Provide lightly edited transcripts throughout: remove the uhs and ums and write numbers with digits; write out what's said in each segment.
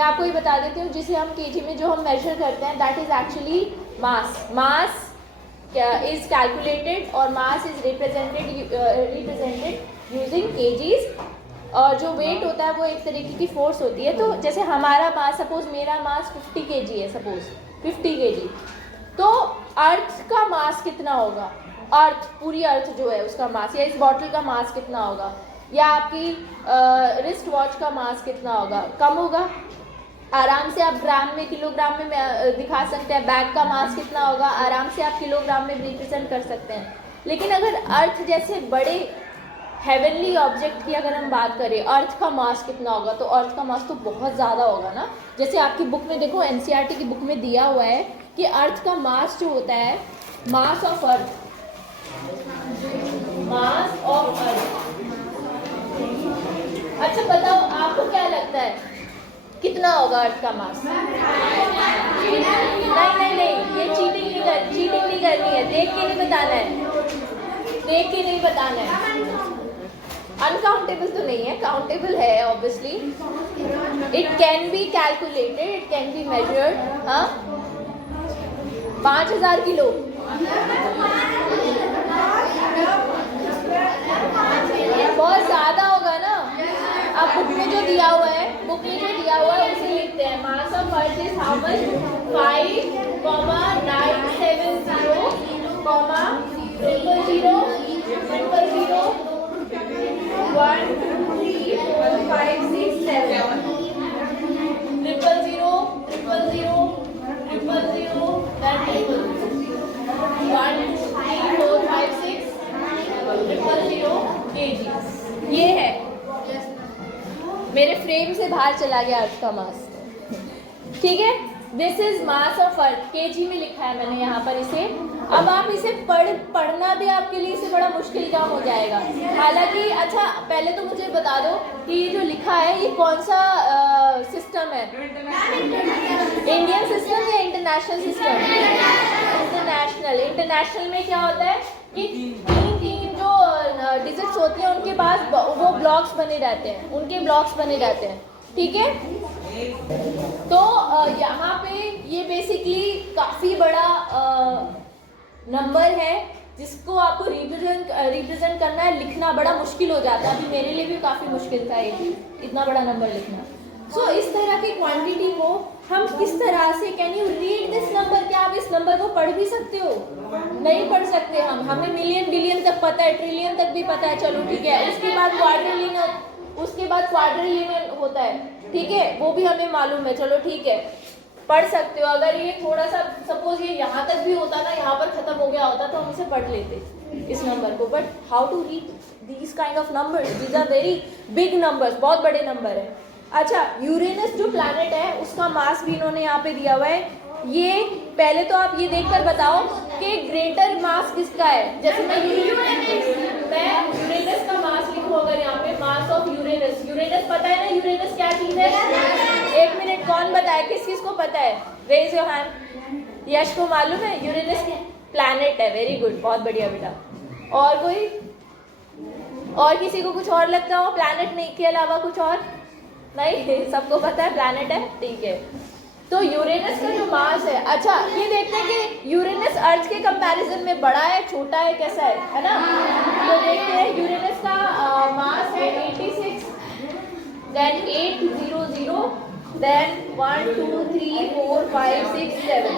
मैं आपको ये बता देती हूँ, जिसे हम केजी में जो हम मेजर करते हैं that is actually mass. Mass is calculated और mass is represented using kgs. और जो वेट होता है वो एक तरीके की फोर्स होती है. तो जैसे हमारा मास, सपोज मेरा मास 50 kg है, सपोज 50 kg, तो अर्थ का मास कितना होगा, अर्थ पूरी अर्थ जो है उसका मास, या इस बॉटल का मास कितना होगा, या आपकी रिस्ट वॉच का मास कितना होगा, कम होगा. आराम से आप ग्राम में, किलोग्राम में दिखा सकते हैं. बैग का मास कितना होगा, आराम से आप किलोग्राम में रिप्रेजेंट कर सकते हैं. लेकिन अगर अर्थ जैसे बड़े हेवनली ऑब्जेक्ट की अगर हम बात करें, अर्थ का मास कितना होगा, तो अर्थ का मास तो बहुत ज़्यादा होगा ना. जैसे आपकी बुक में देखो, एनसीईआरटी की बुक में दिया हुआ है कि अर्थ का मास जो होता है, mass of earth, mass of earth. अच्छा बताओ, आपको क्या लगता है कितना होगा अर्थ का मास? नहीं, ये चीटिंग नहीं करनी है. देख के नहीं बताना है. अनकाउंटेबल तो नहीं है, काउंटेबल है obviously. It can be calculated, it can be measured. हाँ, 5000 किलो. बहुत ज्यादा होगा ना. अब बुक में जो दिया हुआ है उसे लिखते हैं. Mass of earth is how much? 5,970, 0,000, 1, 2, 3, 4, 5, 6, 7, 0,000, 0,000, then 1, 2, 3, 4, 5, 6, 0,000 kg. ये है, मेरे फ्रेम से बाहर चला गया अर्थ का मास. ठीक है, this is mass of earth. KG में लिखा है मैंने यहाँ पर इसे. अब आप इसे पढ़ना भी आपके लिए इसे बड़ा मुश्किल काम हो जाएगा. हालांकि अच्छा, पहले तो मुझे बता दो कि ये जो लिखा है ये कौन सा सिस्टम है? इंडियन सिस्टम या इंटरनेशनल सिस्टम? इंटरनेशनल में क्या होता है कि तीन जो डिजिट्स होती हैं उनके पास वो ब्लॉक्स बने रहते हैं. ठीक है, तो यहाँ पे ये बेसिकली काफ़ी बड़ा नंबर है जिसको आपको रिप्रेजेंट करना है. लिखना बड़ा मुश्किल हो जाता है. अभी मेरे लिए भी काफ़ी मुश्किल था ये इतना बड़ा नंबर लिखना. सो इस तरह की क्वांटिटी को हम किस तरह से, can you read this number? क्या आप इस नंबर को पढ़ भी सकते हो? नहीं पढ़ सकते. हमें मिलियन बिलियन तक पता है, ट्रिलियन तक भी पता है, चलो ठीक है. उसके बाद क्वाड्रिलियन होता है, ठीक है, वो भी हमें मालूम है, चलो ठीक है, पढ़ सकते हो. अगर ये थोड़ा सा सपोज ये यहाँ तक भी होता ना, यहाँ पर खत्म हो गया होता तो हम इसे पढ़ लेते इस नंबर को. But how to read these kind of numbers? These are very big numbers, बहुत बड़े नंबर है. अच्छा, यूरेनस जो प्लैनेट है उसका मास भी इन्होंने यहाँ पे दिया हुआ है. ये पहले तो आप ये देखकर बताओ कि ग्रेटर मास किसका है. जैसे मैं यूरेनस का मास लिखूं, अगर यहाँ पे मास ऑफ यूरेनस पता है ना यूरेनस क्या चीज है? एक मिनट, कौन बताए? किस को पता है? Raise your hand. यश को मालूम है यूरेनस प्लैनेट है. वेरी गुड, बहुत बढ़िया बेटा. और कोई, और किसी को कुछ और लगता हो प्लैनेट नहीं के अलावा कुछ और? नहीं, सबको पता है प्लैनेट है. ठीक है, तो यूरेनस का जो मास है, अच्छा ये देखते हैं कि यूरेनस अर्थ के कंपैरिजन में बड़ा है, छोटा है, कैसा है ना. तो देखते हैं, यूरेनस का मास है 86, देन 800, देन 1, 2, 3, 4, 5, 6, 7.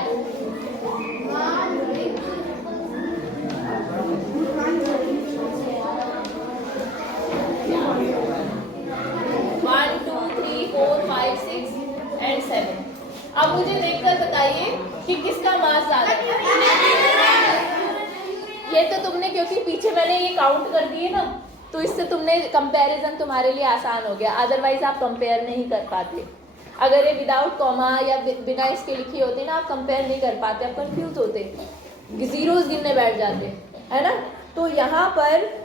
अब मुझे देखकर बताइए कि किसका मास ज्यादा है. ये तो तुमने, क्योंकि पीछे मैंने ये काउंट कर दिए ना, तो इससे तुमने कंपैरिजन तुम्हारे लिए आसान हो गया. अदरवाइज आप कंपेयर नहीं कर पाते. अगर ये विदाउट कॉमा या बिना इसके लिखी होती ना, आप कंपेयर नहीं कर पाते, आप कंफ्यूज होते, जीरोस गिनने बैठ जाते, है ना. तो यहाँ पर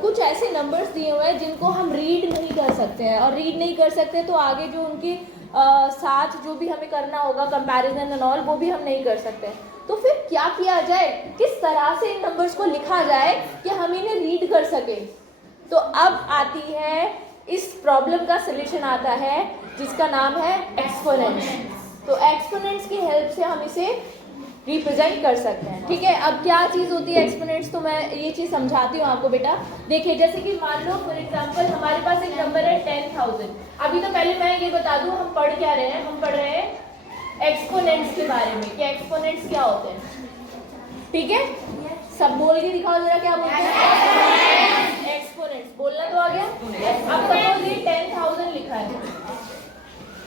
कुछ ऐसे नंबर्स दिए हुए हैं जिनको हम रीड नहीं कर सकते हैं. और रीड नहीं कर सकते तो आगे जो उनके साथ जो भी हमें करना होगा, कंपैरिजन एंड ऑल, वो भी हम नहीं कर सकते. तो फिर क्या किया जाए, किस तरह से इन नंबर्स को लिखा जाए कि हम इन्हें रीड कर सके. तो अब आती है इस प्रॉब्लम का सलूशन आता है जिसका नाम है एक्सपोनेंट्स। तो एक्सपोनेंट्स की हेल्प से हम इसे रिप्रेजेंट कर सकते हैं। ठीक है, अब क्या चीज़ होती है एक्सपोनेंट्स, तो मैं ये चीज़ समझाती हूँ आपको बेटा। देखिए जैसे कि मान लो फॉर एग्जांपल हमारे पास एक नंबर है 10,000। अभी तो पहले मैं ये बता दूँ हम पढ़ क्या रहे हैं, हम पढ़ रहे हैं एक्सपोनेंट्स के बारे में कि एक्सपोनेंट्स क्या होते हैं। ठीक है, सब बोल के दिखाओ जरा क्या बोलते हैं। एक्सपोनेंट्स बोलना तो आ गया। अब सपोज ये 10,000 लिखा है,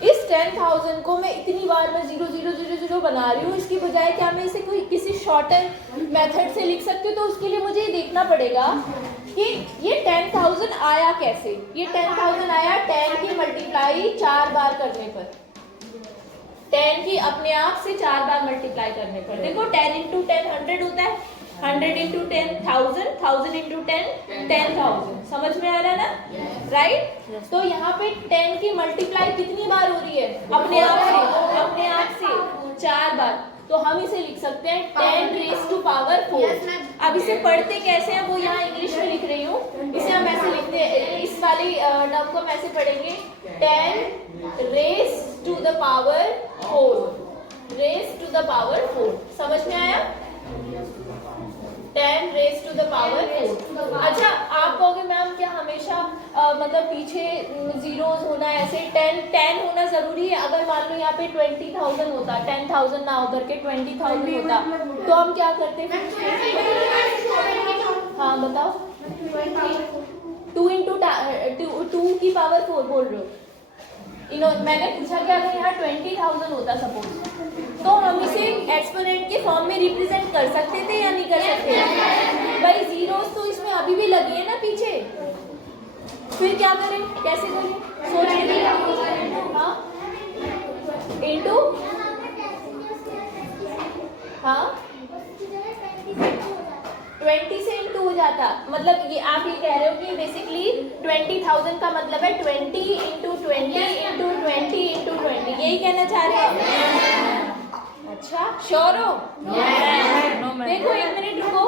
इस 10,000 को मैं इतनी बार मैं 0 0 0 0 बना रही हूँ, इसकी बजाय क्या मैं इसे कोई किसी शॉर्टन मेथड से लिख सकती हूँ। तो उसके लिए मुझे ये देखना पड़ेगा कि ये 10,000 आया कैसे। ये 10,000 आया 10 की मल्टीप्लाई 4 बार करने पर, 10 की अपने आप से 4 बार मल्टीप्लाई करने पर। देखो 10 इंटू 10 100 होता है, 100 इंटू 10 1000, 1000 इंटू 10 10,000। समझ में आ रहा है ना, राइट। तो यहाँ पे 10 की मल्टीप्लाई कितनी बार हो रही है, अपने आप से 4 बार। तो हम इसे लिख सकते हैं 10 रेज़ टू पावर 4। अब इसे पढ़ते कैसे हैं वो यहाँ इंग्लिश में लिख रही हूँ, इसे हम ऐसे लिखते हैं, इस वाली टर्म को हम ऐसे पढ़ेंगे 10 raise to the power 4, raise to the power 4। समझ में आया, 10 रेज़ टू द पावर 4। अच्छा आप कहोगे मैम क्या हमेशा मतलब पीछे जीरोस होना है, ऐसे 10 होना जरूरी है। अगर मान लो यहाँ पे 20,000 होता, 10,000 ना होकर के 20,000 होता तो हम क्या करते? हाँ बताओ, 2 इंटू 2 की पावर 4 बोल रहे हो। मैंने पूछा कि अगर यहाँ 20,000 होता सपोज, तो हम इसे एक्सपोनेंट के फॉर्म में रिप्रेजेंट कर सकते थे या नहीं कर सकते? भाई जीरोस तो इसमें अभी भी लगी है ना पीछे, फिर क्या करें, कैसे करें, सोच लीजिए। हाँ इंटू, हाँ 20 से इंटू हो जाता। मतलब ये आप ये कह रहे हो कि बेसिकली 20,000 का मतलब है 20 इंटू 20 इंटू 20 इंटू 20, यही कहना चाह रहे हो? अच्छा श्योर हो? देखो एक मिनट रुको।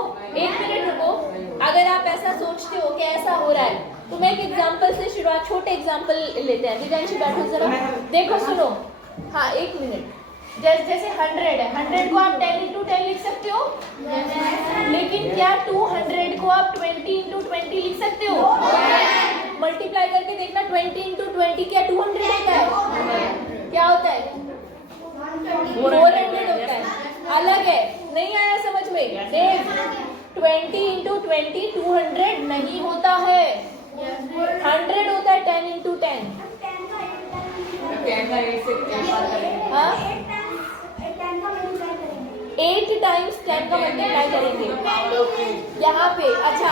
अगर आप ऐसा सोचते हो कि ऐसा हो रहा है तो मैं एक एग्जांपल से शुरुआत, छोटे एग्जांपल लेते हैं। दिव्यांशी बैठो जरा, देखो सुनो। हाँ एक मिनट, जैसे 100 है, 100 को आप 10 इंटू 10 लिख सकते हो, लेकिन क्या 200 को आप 20 इंटू 20 लिख सकते हो? मल्टीप्लाई करके देखना, 20 इंटू 20 क्या 200 होता है? क्या होता है? 400 होता है। अलग है, नहीं आया समझ में? देख 20 इंटू 20 200 नहीं होता है, 100 होता है 10 इंटू 10। हाँ 8 टाइम्स 10 का मल्टीप्लाई करेंगे यहाँ पे। अच्छा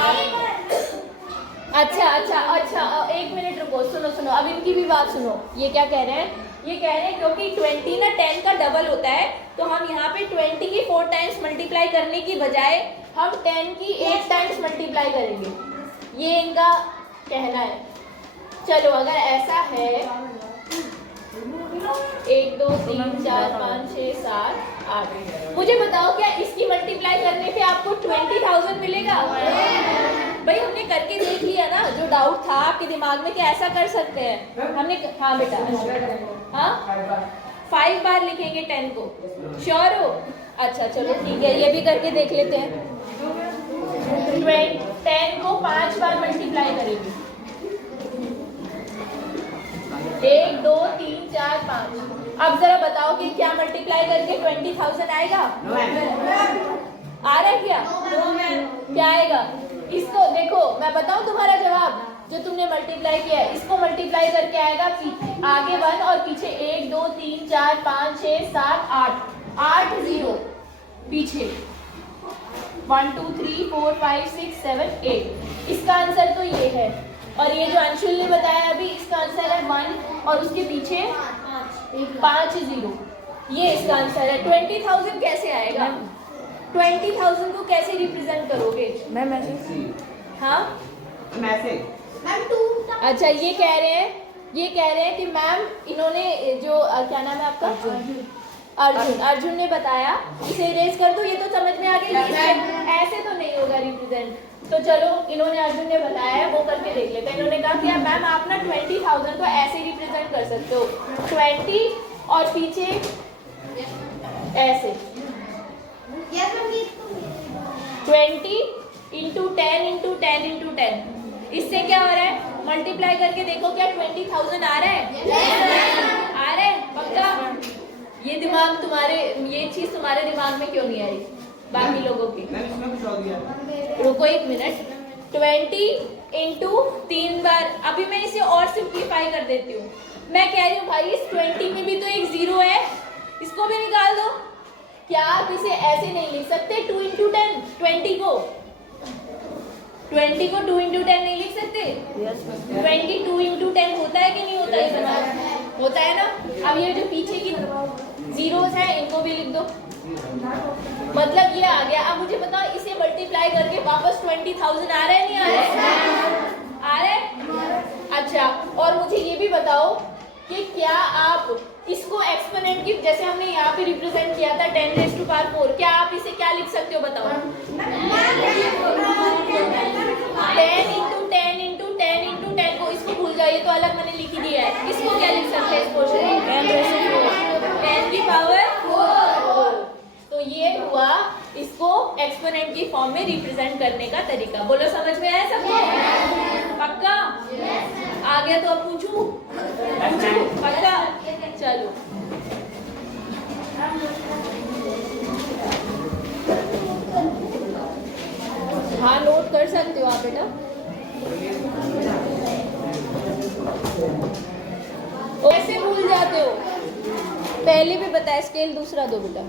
एक मिनट रुको, सुनो अब इनकी भी बात सुनो। ये क्या कह रहे हैं, ये कह रहे हैं क्योंकि 20 ना 10 का डबल होता है, तो हम यहाँ पे 20 की 4 टाइम्स मल्टीप्लाई करने की बजाय हम 10 की 8 टाइम्स मल्टीप्लाई करेंगे, ये इनका कहना है। चलो अगर ऐसा है 1 2 3 4 5 6 7 8, मुझे बताओ क्या इसकी मल्टीप्लाई करने पे आपको 20,000 मिलेगा? भाई हमने करके देख लिया ना, जो डाउट था आपके दिमाग में कि ऐसा कर सकते हैं हमने। हाँ बेटा, हाँ 5 बार लिखेंगे 10 को, श्योर हो? अच्छा चलो ठीक है, ये भी करके देख लेते हैं। 10 को 5 बार मल्टीप्लाई करेंगे, 1 2 3 4 5। अब जरा बताओ कि क्या मल्टीप्लाई करके 20,000 आएगा? आ रहा है क्या आएगा? इसको देखो मैं बताऊं तुम्हारा जवाब, जो तुमने मल्टीप्लाई किया है इसको मल्टीप्लाई करके आएगा आगे 1 और पीछे 1 2 3 4 5 6 7 8 0 पीछे 1 2 3 4 5 6 7 8। इसका आंसर तो ये है, और ये जो अंशुल ने बताया अभी इसका आंसर है 1 और उसके पीछे 5 0, ये इसका आंसर है। 20,000 कैसे आएगा? 20,000 को कैसे रिप्रेजेंट करोगे? मैम मैसेज, हाँ मैसेज। अच्छा ये कह रहे हैं कि मैम इन्होंने जो क्या नाम है आपका, अर्जुन ने बताया, इसे इरेज कर दो, ये तो समझ में आ गया, ऐसे तो नहीं होगा रिप्रेजेंट। तो चलो इन्होंने, अर्जुन ने बताया है, वो करके देख लेते हैं। इन्होंने कहा कि मैम आप ना 20,000 को ऐसे रिप्रेजेंट कर सकते हो, 20 और पीछे ऐसे 20 इंटू 10 इंटू 10 इंटू 10। इससे क्या हो रहा है, मल्टीप्लाई करके देखो, क्या 20,000 आ रहा है? आ रहा है पक्का? ये दिमाग तुम्हारे, ये चीज तुम्हारे दिमाग में क्यों नहीं आई बाकी लोगों की? रुको एक मिनट। 20 इंटू 3 बार, अभी मैं इसे और सिंप्लीफाई कर देती हूँ। मैं कह रही हूँ भाई इस 20 में भी तो एक जीरो है, इसको भी निकाल दो। क्या आप इसे ऐसे नहीं लिख सकते 2 इंटू 10? 20 को 2 इंटू 10 नहीं लिख सकते? 22 इंटू 10 होता है कि नहीं होता है? बना होता है ना। अब ये जो पीछे की जीरोस हैं इनको भी लिख दो, मतलब ये आ गया। अब मुझे बताओ इसे मल्टीप्लाई करके वापस 20,000 आ रहा है नहीं आ रहा है? आ रहा है। अच्छा, और मुझे ये भी बताओ कि क्या आप इसको एक्सपोनेंट की, जैसे हमने यहाँ पे रिप्रेजेंट किया था 10 रेज़ टू पावर 4, क्या आप इसे क्या लिख सकते हो बताओ? 10 इंटू 10 इंटू 10 इंटू 10 को, इसको भूल जाइए तो अलग मैंने लिख ही दिया है। इसको क्या लिख सकते हैं इस पोर्शन में? 10 की पावर 4। तो ये हुआ इसको एक्सपोनेंट की फॉर्म में रिप्रेजेंट करने का तरीका। बोलो समझ में आया सबको? पक्का? आ गया तो अब पूछूं? पक्का? चलो हाँ, नोट कर सकते हो आप बेटा। ऐसे भूल जाते हो, पहले भी बताया। स्केल दूसरा दो बेटा।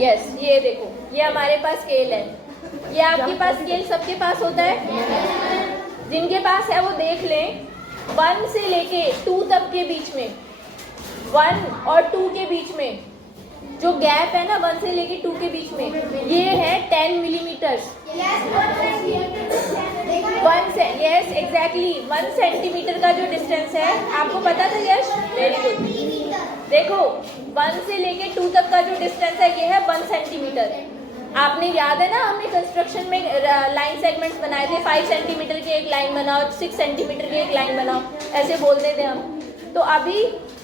यस, ये देखो, ये हमारे पास स्केल है। ये आपके पास स्केल सबके पास होता है? जिनके पास है वो देख लें। 1 से लेके 2 तक के बीच में, 1 और 2 के बीच में जो गैप है ना, 1 से लेके 2 के बीच में, ये है 10 मिलीमीटर। 1 से, यस एग्जैक्टली 1 सेंटीमीटर का जो डिस्टेंस है, आपको पता था यश? Very good. देखो 1 से लेके 2 तक का जो डिस्टेंस है ये है 1 सेंटीमीटर। आपने याद है ना, हमने कंस्ट्रक्शन में लाइन सेगमेंट्स बनाए थे, 5 सेंटीमीटर की एक लाइन बनाओ, 6 सेंटीमीटर की एक लाइन बनाओ, ऐसे बोलते थे हम। तो अभी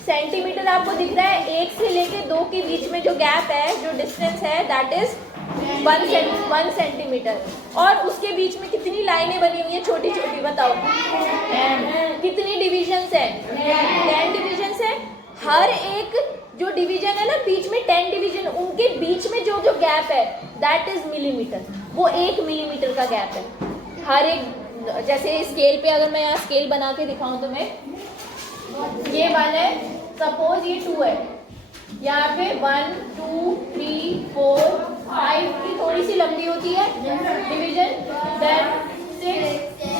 सेंटीमीटर आपको दिख रहा है, 1 से लेके 2 के बीच में जो गैप है, जो डिस्टेंस है, दैट इज 1 सेंटीमीटर। और उसके बीच में कितनी लाइनें बनी हुई है छोटी छोटी, बताओ? 10। कितनी डिविजन्स है? 10 डिविजन्स है। हर एक जो डिवीजन है ना, बीच में 10 डिवीजन, उनके बीच में जो जो गैप है दैट इज मिलीमीटर। वो 1 मिलीमीटर का गैप है हर एक। जैसे स्केल पे, अगर मैं यहाँ स्केल बना के दिखाऊं तुम्हें, ये 1 है, सपोज ये 2 है, यहाँ पे 1 2 3 4 5 की थोड़ी सी लंबी होती है डिवीजन, देन 6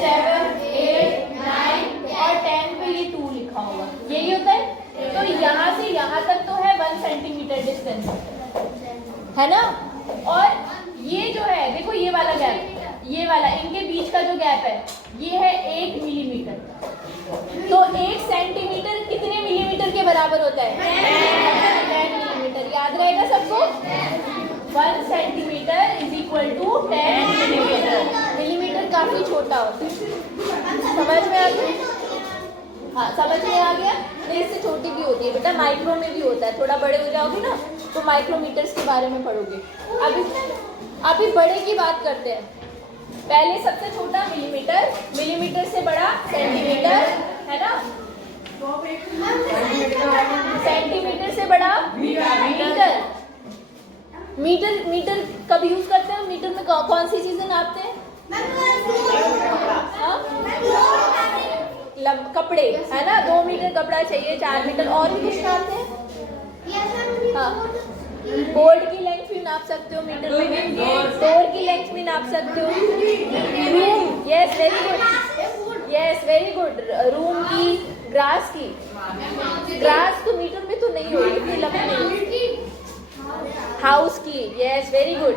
7 8 9 और 10 पे ये 2 लिखा होगा, यही होता है। तो यहाँ से यहाँ तक तो है 1 सेंटीमीटर डिस्टेंस, है ना। और ये जो है, देखो ये वाला गैप, ये वाला, इनके बीच का जो गैप है ये है 1 मिलीमीटर। तो 1 सेंटीमीटर कितने मिलीमीटर के बराबर होता है? 10 मिलीमीटर। याद रहेगा सबको? 1 centimetre is equal to 10 millimetre. Millimetre काफी छोटा होता है, समझ में आ गया? हाँ, समझ में आ गया? नहीं, इससे छोटी भी होती है बेटा, माइक्रो में भी होता है। थोड़ा बड़े हो जाओगे ना तो माइक्रोमीटर्स के बारे में पढ़ोगे। अभी बड़े की बात करते हैं। पहले सबसे छोटा मिलीमीटर, मिलीमीटर से बड़ा सेंटीमीटर, है ना। सेंटीमीटर से बड़ा मीटर। मीटर कब यूज करते हैं? मीटर में कौन सी चीजें नापते हैं? कपड़े, है ना। 2 मीटर कपड़ा चाहिए, 4 मीटर, और भी कुछ नापते हैं? हाँ, बोर्ड की लेंथ भी नाप सकते हो मीटर में, डोर की लेंथ भी नाप सकते हो, room, yes very good, yes very good, room की, ग्रास की, ग्रास तो मीटर में तो नहीं होगी इतनी लंबी, हाउस की, यस वेरी गुड,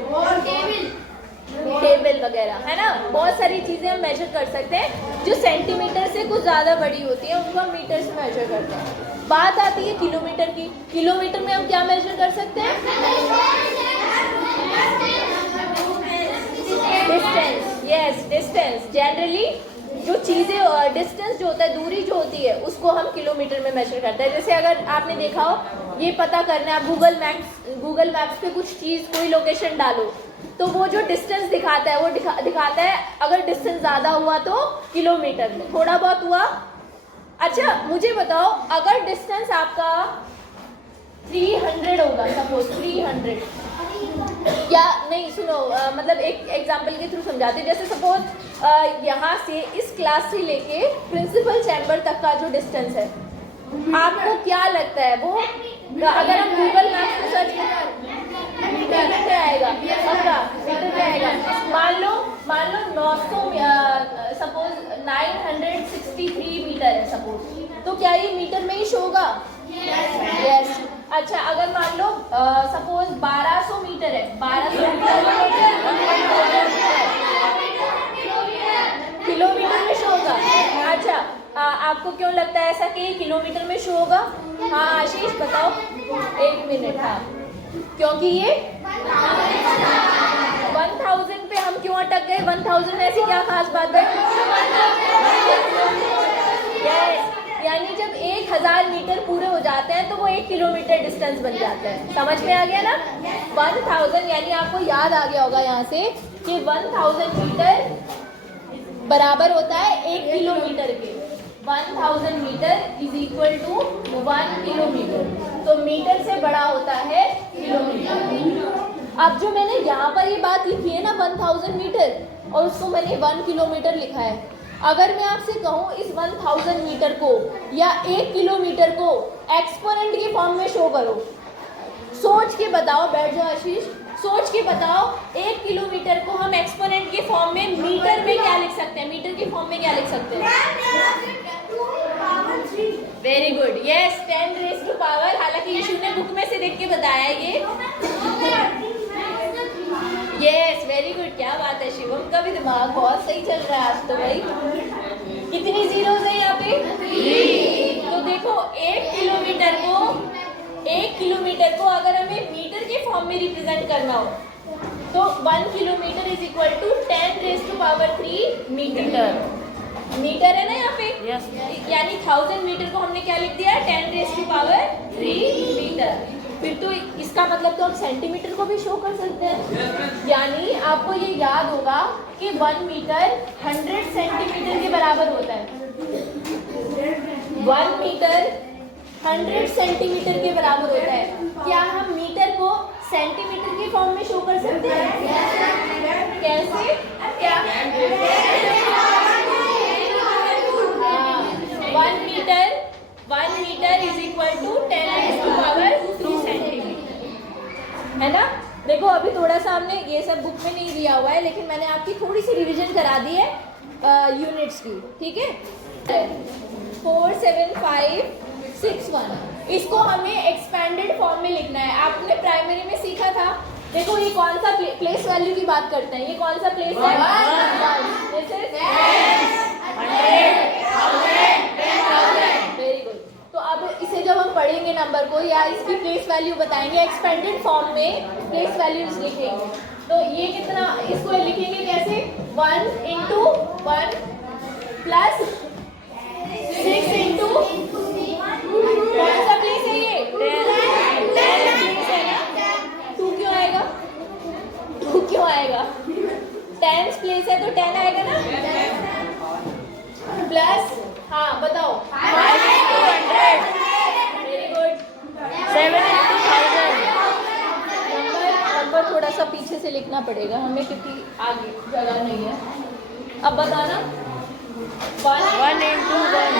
टेबल वगैरह, है ना। बहुत सारी चीजें हम मेजर कर सकते हैं जो सेंटीमीटर से कुछ ज्यादा बड़ी होती है, उनको हम मीटर से मेजर करते हैं। बात आती है किलोमीटर की। किलोमीटर में हम क्या मेजर कर सकते हैं? डिस्टेंस। Yes, distance. जनरली जो चीज़ें डिस्टेंस जो होता है, दूरी जो होती है, उसको हम किलोमीटर में मेजर करते हैं। जैसे अगर आपने देखा हो, ये पता करना है, आप गूगल मैप्स पे कुछ चीज़, कोई लोकेशन डालो, तो वो जो डिस्टेंस दिखाता है वो दिखाता है, अगर डिस्टेंस ज़्यादा हुआ तो किलोमीटर में, थोड़ा बहुत हुआ। अच्छा मुझे बताओ, अगर डिस्टेंस आपका 300 होगा, सपोज 300, या नहीं, सुनो, मतलब एक एग्जांपल के थ्रू समझाते हैं। जैसे सपोज यहाँ से इस क्लास से लेके प्रिंसिपल चैम्बर तक का जो डिस्टेंस है, आपको क्या लगता है वो, अगर हम गूगल मैप्स में सर्च करें, मीटर पे आएगा, पक्का मीटर पे आएगा। मान लो 900, सपोज 963 मीटर है सपोज, तो क्या ये मीटर में ही शो होगा? यस। अच्छा अगर मान लो सपोज 1200 मीटर है, 1200 किलोमीटर में शो होगा। अच्छा आपको क्यों लगता है ऐसा कि किलोमीटर में शो होगा? हाँ आशीष बताओ, 1 मिनट। हाँ, क्योंकि ये 1000 पे हम क्यों अटक गए? 1000 में ऐसी क्या खास बात है? यस, यानी जब 1000 मीटर पूरे हो जाते हैं तो वो 1 किलोमीटर डिस्टेंस बन जाता है। समझ में आ गया ना? 1000 यानी आपको याद आ गया होगा यहाँ से कि 1000 मीटर बराबर होता है 1 किलोमीटर के। 1000 metre is equal to 1 kilometre. तो मीटर से बड़ा होता है किलोमीटर। अब जो मैंने यहाँ पर ये बात लिखी है ना 1000 मीटर, और उसको मैंने 1 किलोमीटर लिखा है, अगर मैं आपसे कहूँ इस 1000 मीटर को या 1 किलोमीटर को एक्सपोनेंट की फॉर्म में शो करो, सोच के बताओ, बैठ जाओ आशीष, सोच के बताओ 1 किलोमीटर को हम एक्सपोनेंट की फॉर्म में मीटर में क्या लिख सकते हैं? मीटर की फॉर्म में क्या लिख सकते हैं? Very good, yes, 10 raise to power. हालांकि यीशु ने बुक में से देख के बताया ये। यस, वेरी गुड, क्या बात है, शिवम का भी दिमाग बहुत सही चल रहा है आज तो भाई। कितनी जीरोस है यहाँ पे? तो देखो 1 किलोमीटर को अगर हमें मीटर के फॉर्म में रिप्रेजेंट करना हो तो 1 kilometre is equal to 10 raise to power 3 metre. Metre है ना यहाँ पे? yes. यानी 1000 मीटर को हमने क्या लिख दिया? 10 रेज़ टू पावर 3 मीटर। फिर तो इसका मतलब तो हम सेंटीमीटर को भी शो कर सकते हैं। यानी आपको ये याद होगा कि 1 मीटर 100 सेंटीमीटर के बराबर होता है। 1 मीटर 100 सेंटीमीटर के बराबर होता है। क्या हम मीटर को सेंटीमीटर की फॉर्म में शो कर सकते हैं? कैसे? क्या? 1 metre is equal to 10 raise to power 3 centimetre, है ना? देखो अभी थोड़ा सा हमने ये सब बुक में नहीं दिया हुआ है, लेकिन मैंने आपकी थोड़ी सी रिवीजन करा दी है यूनिट्स की, ठीक है? 47561, इसको हमें एक्सपेंडेड फॉर्म में लिखना है। आपने प्राइमरी में सीखा था, देखो ये कौन सा प्लेस वैल्यू की बात करते हैं, ये कौन सा प्लेस है? 100, वेरी गुड। तो अब इसे जब हम पढ़ेंगे नंबर को या इसकी प्लेस वैल्यू बताएंगे, एक्सपेंडेड फॉर्म में प्लेस वैल्यूज लिखेंगे, तो ये कितना, इसको लिखेंगे कैसे? 1 into 1 प्लस 6 into कौन सा प्लेस है ये? 10 प्लेस है ना? 2 क्यों आएगा? 2 क्यों आएगा? 10 प्लेस है तो 10 आएगा ना? प्लस, हाँ बताओ, 5 into 100, very good, 7 into 1000। Number थोड़ा सा पीछे से लिखना पड़ेगा हमें क्योंकि आगे जगह नहीं है। अब बताना, 1 into 1,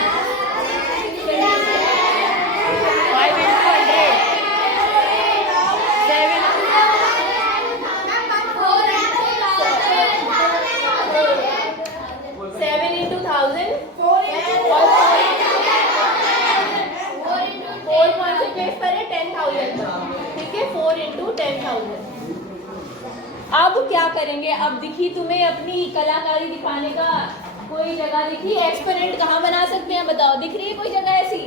5 into 100, 7 into 1000, 4 कौन से प्लेस पर है? 10,000 पर, ठीक है? 4 into 10,000। अब क्या करेंगे? अब दिखी तुम्हें अपनी कलाकारी दिखाने का कोई जगह दिखी? एक्सपोनेंट कहाँ बना सकते हैं बताओ? दिख रही है कोई जगह ऐसी?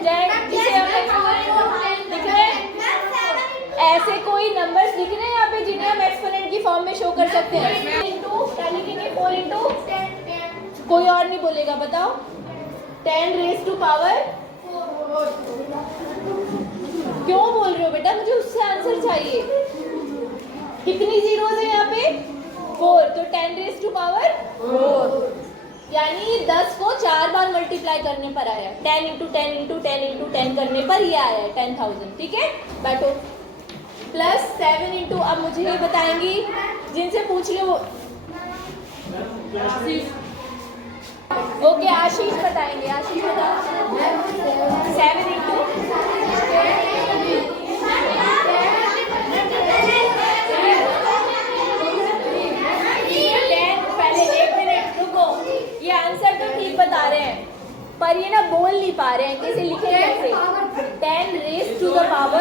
जिसे हम एक्सपोनेंट लिख रहे हैं, ऐसे कोई नंबर्स लिख रहे हैं यहाँ पे जिन्हें हम एक्सपोनेंट की फॉर्म में शो कर सकते हैं। इंटू क्या लिखेंगे, 4 इंटू, कोई और नहीं बोलेगा, बताओ, 10 रेज टू पावर, क्यों बोल रहे हो बेटा, मुझे उससे आंसर चाहिए। कितनी जीरोज है यहाँ पे, 4, तो 10 रेज टू पावर 4, यानी 10 को 4 बार मल्टीप्लाई करने पर आया, 10 इंटू 10 इंटू 10 इंटू 10 करने पर ये आया है 10,000। ठीक है, बैठो। प्लस 7 इंटू, अब मुझे ये बताएंगी जिनसे पूछ रहे हो, ओके आशीष बताएंगे, आशीष बताओ। 7 इंटू, पहले 1 मिनट रुको, ये आंसर तो ठीक बता रहे हैं पर ये ना बोल नहीं पा रहे हैं, कैसे लिखे कैसे, 10 रेज टू द पावर